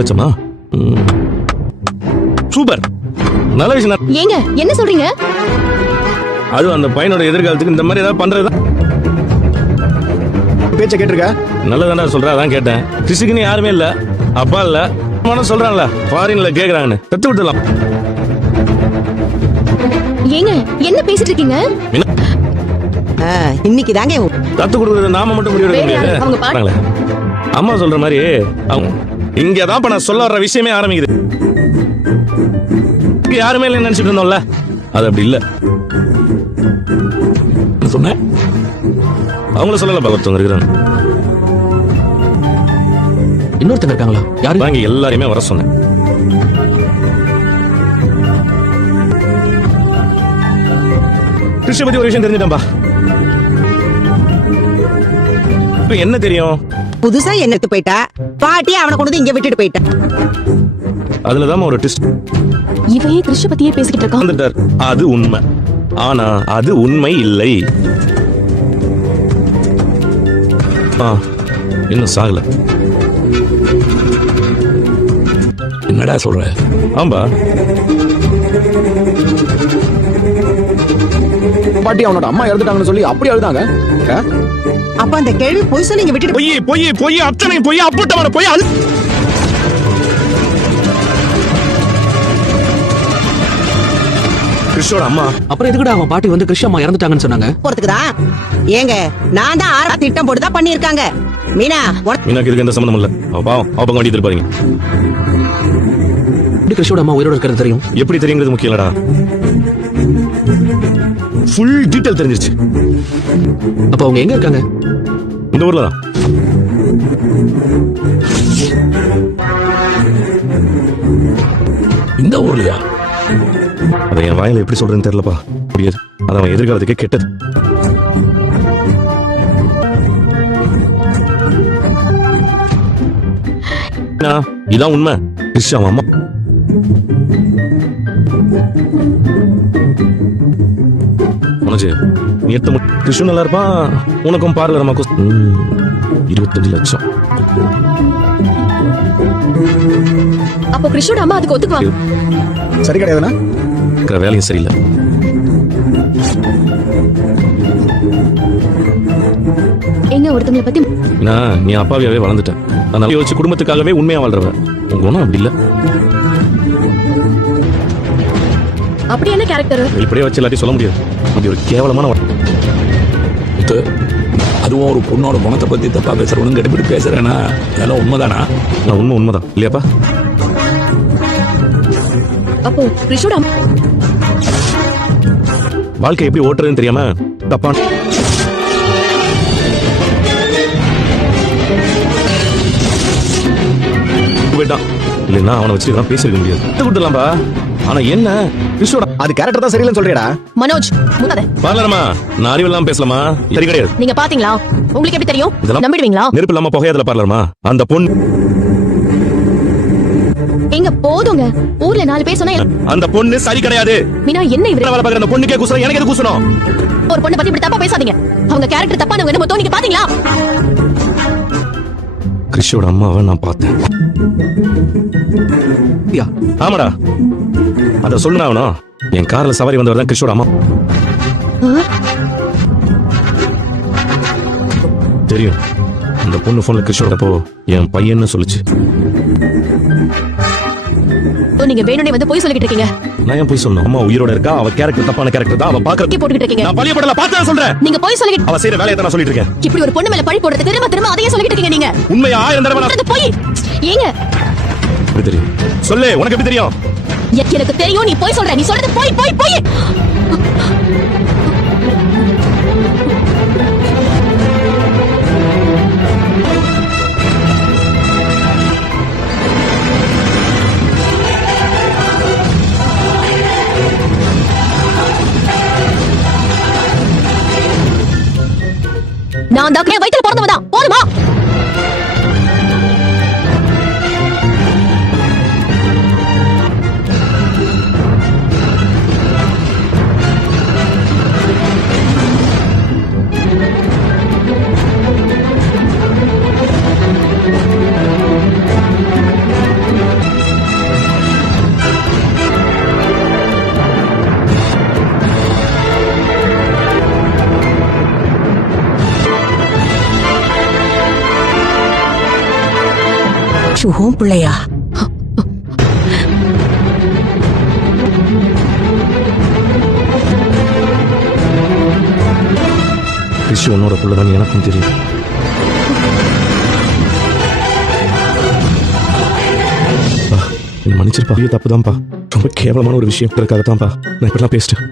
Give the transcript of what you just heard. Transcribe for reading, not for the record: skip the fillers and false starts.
லட்சமா? சூப்பர், நல்ல விஷயம். ஏங்க என்ன சொல்றீங்க? அது அந்த பையனோட எதிர்காலத்துக்கு இந்த மாதிரி ஏதாவது பண்றதுதான். பேச்ச கேட்டிருக்க? நல்லதாண்டா சொல்ற, அதான் கேட்டேன். கிறிஸ்துக்குன்னு யாருமே இல்ல, அப்பா இல்ல, சொல்றான்ல ஃபாரின்ல கேக்குறாங்கன்னு தத்து விட்டுலாம். ஏங்க என்ன பேசிட்டு இருக்கீங்க? இன்னைக்கு தாங்க தத்து கொடுக்கறது நாம மட்டும் முடிவு எடுக்க முடியாது. அவங்க பாருங்களே, அம்மா சொல்ற மாதிரி அவங்க இங்கதான் நான் சொல்ல வர்ற விஷயமே ஆரம்பிக்குது. யாருமே இல்லைன்னு நினைச்சிட்டு இருந்தோம்ல, அது அப்படி இல்ல. சொன்னேன் அவங்கள சொல்லல, பலத்தவங்க இருக்கிறாங்க. இன்னொருத்தங்க இருக்காங்களா? யாரு? வாங்கி எல்லாரையுமே வர சொன்னேன். கிருஷ்ண பத்தி ஒரு விஷயம் தெரிஞ்சுட்டேன்பா. இப்ப என்ன தெரியும்? புதுசா என்ன எடுத்து போயிட்டா பாட்டி, அவனை கொண்டு வந்து இங்க விட்டுட்டு போயிட்டா. அதுலதான் ஒரு ட்விஸ்ட். இவையே கிருஷ்ண பத்தியே பேசிக்கிட்டு இருக்கான். வந்துட்டார். அது உண்மை, ஆனா அது உண்மை இல்லை. இன்னும் சாகல. என்னடா சொல்ற? ஆம்பா, பாட்டி அவனோட அம்மா இறந்துட்டாங்கன்னு சொல்லி அப்படி அழுதாங்க. அப்ப அந்த கேள்வி பொய் சொல்லி இங்க விட்டுட்டு பொய் பொய் பொய், அத்தனை பொய், அப்பட்டமான பொய். கிறிஷோட அம்மா. அப்புறம் எதுக்குடா அவன் பாட்டி வந்து கிருஷ்ண அம்மா இறந்துட்டாங்கன்னு சொன்னாங்க? போறதுக்குதான். ஏங்க நான் தான் ஆறா திட்டம் போட்டுதான் பண்ணிருக்காங்க. மீனா மீனாக்கு இதுக்கு எந்த சம்பந்தம் இல்ல. பாவம், அவ பக்கம் வண்டி திருப்பாங்க. எப்படி கிருஷ்ணோட அம்மா உயிரோட இருக்கிறது தெரியும்? எப்படி தெரியுங்கிறது முக்கியம் இல்லடா, ஃபுல் டீடைல் தெரிஞ்சிருச்சு. அப்ப அவங்க எங்க இருக்காங்க? இந்த ஊர்ல தான். இந்த ஊர்லயா? அதை என் வாயில எப்படி சொல்றேன்னு தெரியலப்பா. முடியாது, அது அவன் எதிர்காலத்துக்கே கெட்டது. இதான் உண்மை. கிருஷ்ணா அம்மா மனோஜ், நீ எத்த கிருஷ்ணன் நல்லா இருப்பான். உனக்கும் பார்லர் அம்மாக்கும் 25 லட்சம். அப்போ கிருஷ்ணோட அம்மா அதுக்கு ஒத்துக்குவாங்க? சரி கிடையாதுண்ணா, இருக்கிற வேலையும் சரியில்லை. எங்க ஒருத்தவங்களை பத்தி நீ அப்பாவியாவே வளர்ந்துட்ட. அதனால யோசிச்சு குடும்பத்துக்காகவே உண்மையா வாழ்றவ. உங்க ஒண்ணும் அப்படி இல்ல. அப்படி என்ன கேரக்டர்? இப்படியே வச்சு எல்லாத்தையும் சொல்ல முடியாது. அது ஒரு கேவலமான அதுவும் ஒரு பொண்ணோட குணத்தை பத்தி தப்பா பேசுறவனும் கெடுபிடி பேசுறேன்னா அதெல்லாம் உண்மைதானா? நான் உண்மைதான் இல்லையாப்பா? அப்போ கிருஷ்ணோட வாழ்க்கை எப்படி ஓட்டுறதுன்னு தெரியாம தப்பா போயிட்டான். இல்லைன்னா அவனை வச்சு இதெல்லாம் பேசிருக்க முடியாது. விட்டுலாம்பா. ஆனா என்ன கிருஷ்ணோட அது கேரக்டர் தான் சரியில்லைன்னு சொல்றியடா. மனோஜ் முந்தாத பார்லரமா, நான் அறிவெல்லாம் பேசலாமா? சரி கிடையாது. நீங்க பாத்தீங்களா? உங்களுக்கு எப்படி தெரியும்? இதெல்லாம் நம்பிடுவீங்களா? நெருப்பு இல்லாம புகையாதுல பார்லரமா? அந்த பொண்ணு எங்க போதுங்க. ஊர்ல 4 பேர் சொன்னா அந்த பொண்ணு சரி கிடையாது. மீனா என்ன இவரு வேலை பார்க்குற அந்த பொண்ணுக்கே குசனம், எனக்கு எது குசனம்? ஒரு பொண்ணை பத்தி இப்படி தப்பா பேசாதீங்க. அவங்க கேரக்டர் தப்பானவங்க மொத்தம் நீங்க பாத்தீங்களா? கிருஷ்ணோட அம்மாவை நான் பார்த்தேன். ஆமாடா, அத சொன்னா என் கார்ல சவாரி வந்தவர் தான் கிருஷ்ணோட அம்மா. தெரியும். அந்த பொண்ணு போன்ல கிருஷ்ணோட போ என் பையன்னு சொல்லுச்சு. நீங்க வேணும்னே வந்து போய் சொல்லிட்டு இருக்கீங்க. நான் ஏன் போய் சொல்லணும்? அம்மா உயிரோட இருக்கா. அவ கேரக்டர் தப்பான கேரக்டர் தான். அவ பாக்குறது போட்டுக்கிட்டு இருக்கீங்க. நான் பழியப்படல, பார்த்தா சொல்றேன். நீங்க போய் சொல்லிட்டு அவ செய்யற வேலையை தான் நான் சொல்லிட்டு இருக்கேன். இப்படி ஒரு பொண்ணு மேல பழி போடுறது திரும்ப திரும்ப அதையே சொல்லிட்டு இருக்கீங்க நீங்க. உண்மையா 1000 தடவை நான் போய் ஏங்க எப்படி தெரியும்? சொல்லு, உனக்கு எப்படி தெரியும்? எனக்கு தெரியும். நீ போய் சொல்ற. நீ சொல்றது போய் போய் போய். நான் தான் வயித்துல பிறந்தவன் தான். போதுமா? கிருஷ் உன் பிள்ளையா? கிறிஷ் உன்னோட புள்ளதான் எனக்கும் தெரியும். என்ன மன்னிச்சிருப்பா, தப்பு தான்ப்பா, ரொம்ப கேவலமான ஒரு விஷயம் இருக்காகத்தான்ப்பா நான் இப்படிலாம் பேசிட்டேன்.